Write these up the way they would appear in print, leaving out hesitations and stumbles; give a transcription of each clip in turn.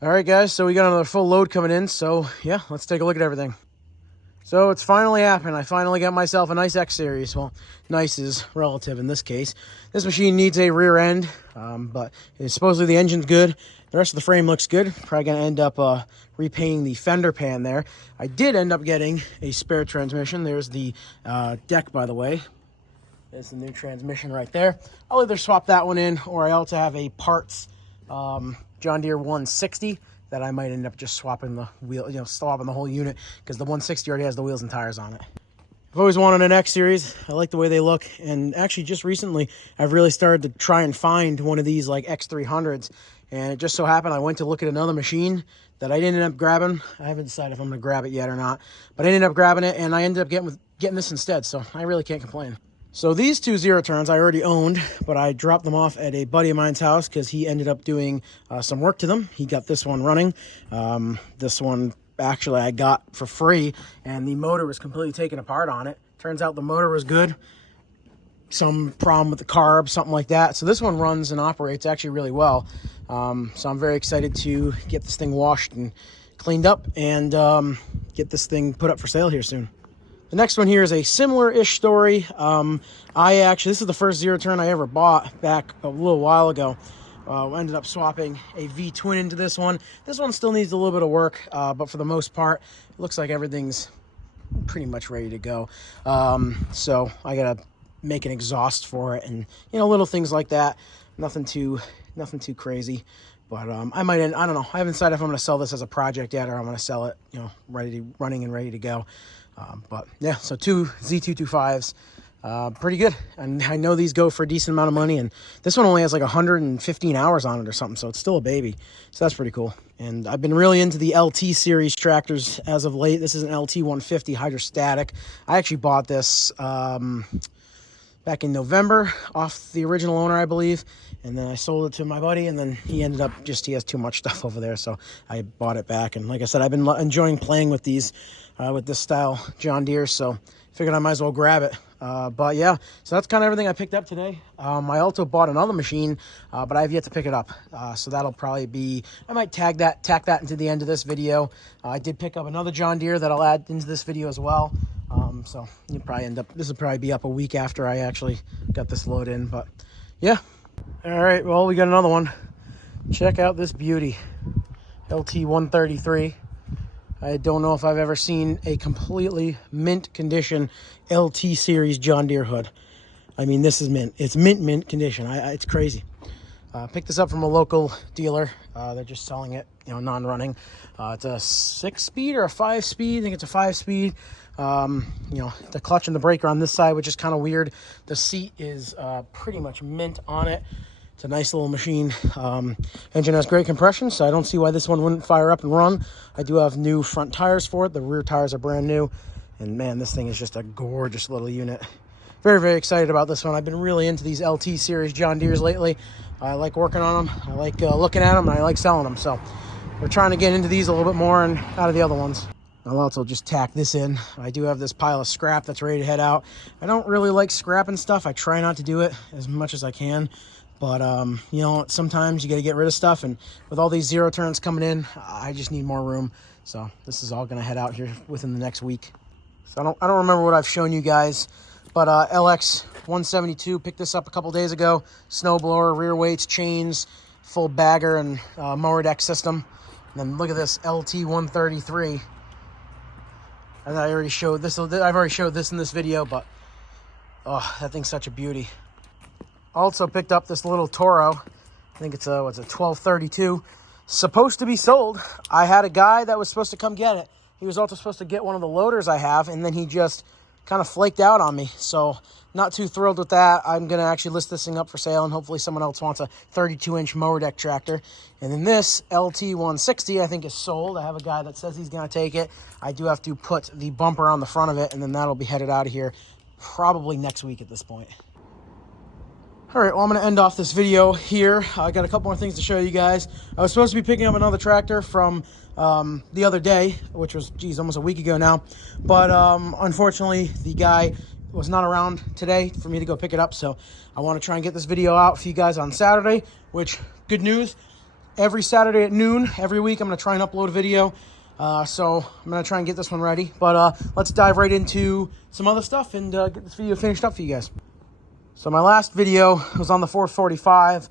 All right, guys, so we got another full load coming in. So yeah, let's take a look at everything. So it's finally happened. I finally got myself a nice X Series. Well, nice is relative in this case. This machine needs a rear end, but supposedly the engine's good. The rest of the frame looks good. Probably gonna end up repainting the fender pan there. I did end up getting a spare transmission. There's the deck, by the way. There's the new transmission right there. I'll either swap that one in, or I also have a parts John Deere 160 that I might end up just swapping the wheel, swapping the whole unit, because the 160 already has the wheels and tires on it. I've always wanted an X Series. I like the way they look, and actually just recently I've really started to try and find one of these like X300s, and it just so happened I went to look at another machine that I didn't end up grabbing. I haven't decided if I'm going to grab it yet or not, but I ended up grabbing it, and I ended up getting this instead, so I really can't complain. So these two zero turns I already owned, but I dropped them off at a buddy of mine's house because he ended up doing some work to them. He got this one running. This one actually I got for free, and the motor was completely taken apart on it. Turns out the motor was good. Some problem with the carb, something like that. So this one runs and operates actually really well. So I'm very excited to get this thing washed and cleaned up and get this thing put up for sale here soon. The next one here is a similar-ish story. This is the first zero turn I ever bought back a little while ago. I ended up swapping a V-twin into this one. This one still needs a little bit of work, but for the most part, it looks like everything's pretty much ready to go. So I gotta make an exhaust for it, and little things like that. Nothing too crazy. But I don't know. I haven't decided if I'm gonna sell this as a project yet, or I'm gonna sell it, running and ready to go. But yeah, so two Z225s, pretty good. And I know these go for a decent amount of money, and this one only has like 115 hours on it or something, so it's still a baby. So that's pretty cool. And I've been really into the LT series tractors as of late. This is an LT 150 hydrostatic. I actually bought this back in November off the original owner, I believe. And then I sold it to my buddy, and then he ended up he has too much stuff over there, so I bought it back. And like I said, I've been enjoying playing with these, with this style John Deere, so figured I might as well grab it. But yeah, so that's kind of everything I picked up today. I also bought another machine, but I have yet to pick it up. So that'll probably be, I might tack that into the end of this video. I did pick up another John Deere that I'll add into this video as well. So you probably this will probably be up a week after I actually got this load in, but yeah. All right, well, we got another one. Check out this beauty, LT 133. I don't know if I've ever seen a completely mint condition LT series John Deere hood. I mean, this is mint. It's mint condition. It's crazy. Picked this up from a local dealer. They're just selling it, non-running. It's a 6-speed or a 5-speed. I think it's a 5-speed. The clutch and the brake are on this side, which is kind of weird. The seat is pretty much mint on it. It's a nice little machine. Engine has great compression, so I don't see why this one wouldn't fire up and run. I do have new front tires for it. The rear tires are brand new. And man, this thing is just a gorgeous little unit. Very, very excited about this one. I've been really into these LT series John Deeres lately. I like working on them. I like looking at them, and I like selling them. So we're trying to get into these a little bit more and out of the other ones. I'll also just tack this in. I do have this pile of scrap that's ready to head out. I don't really like scrapping stuff. I try not to do it as much as I can. But, sometimes you got to get rid of stuff. And with all these zero turns coming in, I just need more room. So this is all going to head out here within the next week. So I don't remember what I've shown you guys. But LX 172, picked this up a couple days ago. Snowblower, rear weights, chains, full bagger, and mower deck system. And then look at this LT 133. And I already showed this. I've already showed this in this video, but oh, that thing's such a beauty. Also picked up this little Toro. I think it's a 1232. Supposed to be sold. I had a guy that was supposed to come get it. He was also supposed to get one of the loaders I have, and then he just kind of flaked out on me. So not too thrilled with that. I'm going to actually list this thing up for sale, and hopefully someone else wants a 32-inch mower deck tractor. And then this LT 160 I think is sold. I have a guy that says he's going to take it. I do have to put the bumper on the front of it, and then that'll be headed out of here probably next week at this point. All right, well, I'm going to end off this video here. I got a couple more things to show you guys. I was supposed to be picking up another tractor from the other day, which was, almost a week ago now. But unfortunately, the guy was not around today for me to go pick it up. So I want to try and get this video out for you guys on Saturday, which, good news, every Saturday at noon, every week. I'm going to try and upload a video. So I'm going to try and get this one ready. But let's dive right into some other stuff and get this video finished up for you guys. So my last video was on the 445.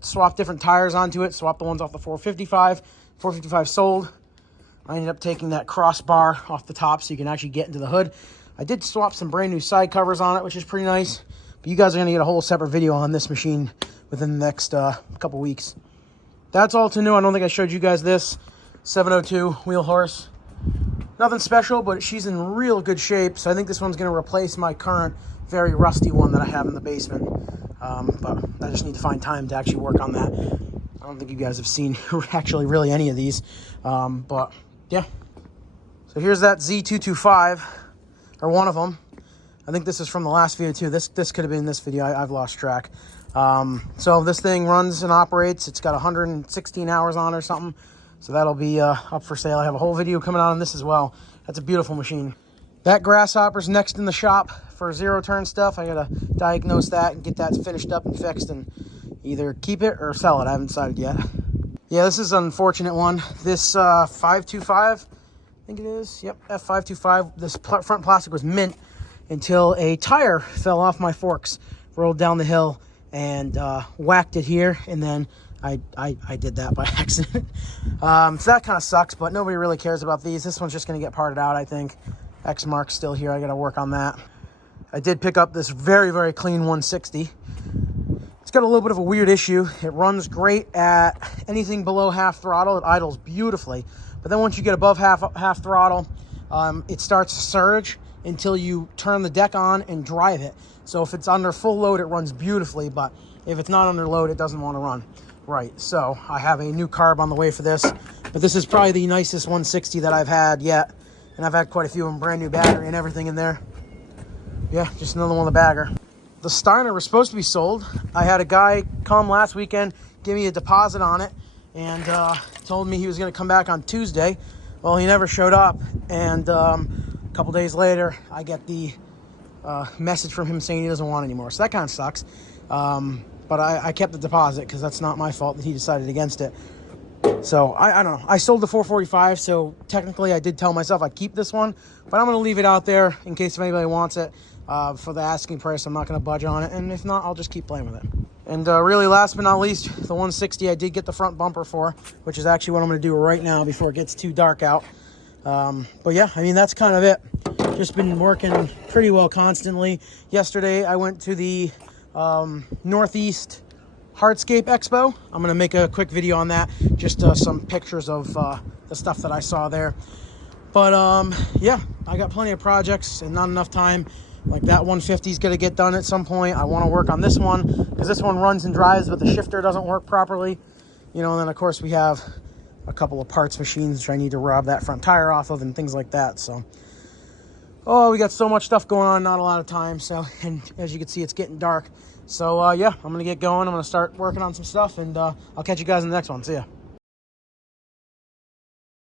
Swapped different tires onto it. Swapped the ones off the 455. 455 sold. I ended up taking that crossbar off the top so you can actually get into the hood. I did swap some brand new side covers on it, which is pretty nice. But you guys are going to get a whole separate video on this machine within the next couple weeks. That's all to new. I don't think I showed you guys this. 702 wheel horse. Nothing special, but she's in real good shape. So I think this one's going to replace my current very rusty one that I have in the basement. But I just need to find time to actually work on that. I don't think you guys have seen actually really any of these. But yeah. So here's that Z225, or one of them. I think this is from the last video too. This could have been in this video. I've lost track. So this thing runs and operates. It's got 116 hours on or something. So that'll be up for sale. I have a whole video coming out on this as well. That's a beautiful machine. That Grasshopper's next in the shop for zero turn stuff. I gotta diagnose that and get that finished up and fixed and either keep it or sell it. I haven't decided yet. Yeah, this is an unfortunate one. This 525, I think it is. Yep, F525. This front plastic was mint until a tire fell off my forks, rolled down the hill, and whacked it here. And then I did that by accident. So that kind of sucks, but nobody really cares about these. This one's just going to get parted out, I think. X mark's still here. I got to work on that. I did pick up this very, very clean 160. It's got a little bit of a weird issue. It runs great at anything below half throttle. It idles beautifully. But then once you get above half throttle, it starts to surge until you turn the deck on and drive it. So if it's under full load, it runs beautifully. But if it's not under load, it doesn't want to run right. So I have a new carb on the way for this. But this is probably the nicest 160 that I've had yet. And I've had quite a few of them, brand new battery and everything in there. Yeah, just another one of the bagger. The Steiner was supposed to be sold. I had a guy come last weekend, give me a deposit on it, and told me he was going to come back on Tuesday. Well, he never showed up, and a couple days later, I get the message from him saying he doesn't want it anymore. So that kind of sucks. But I kept the deposit because that's not my fault that he decided against it. So I don't know. I sold the 445, so technically I did tell myself I'd keep this one, but I'm going to leave it out there in case if anybody wants it. For the asking price, I'm not going to budge on it, and if not, I'll just keep playing with it. And really, last but not least, the 160 I did get the front bumper for, which is actually what I'm going to do right now before it gets too dark out. But yeah, I mean, that's kind of it. Just been working pretty well constantly. Yesterday, I went to the Northeast Hardscape Expo. I'm going to make a quick video on that, just some pictures of the stuff that I saw there. But yeah, I got plenty of projects and not enough time. Like that 150 is going to get done at some point. I want to work on this one because this one runs and drives, but the shifter doesn't work properly. You know, and then of course we have a couple of parts machines which I need to rob that front tire off of and things like that. So, oh, we got so much stuff going on, not a lot of time. So, and as you can see, it's getting dark. So yeah, I'm going to get going. I'm going to start working on some stuff, and I'll catch you guys in the next one. See ya.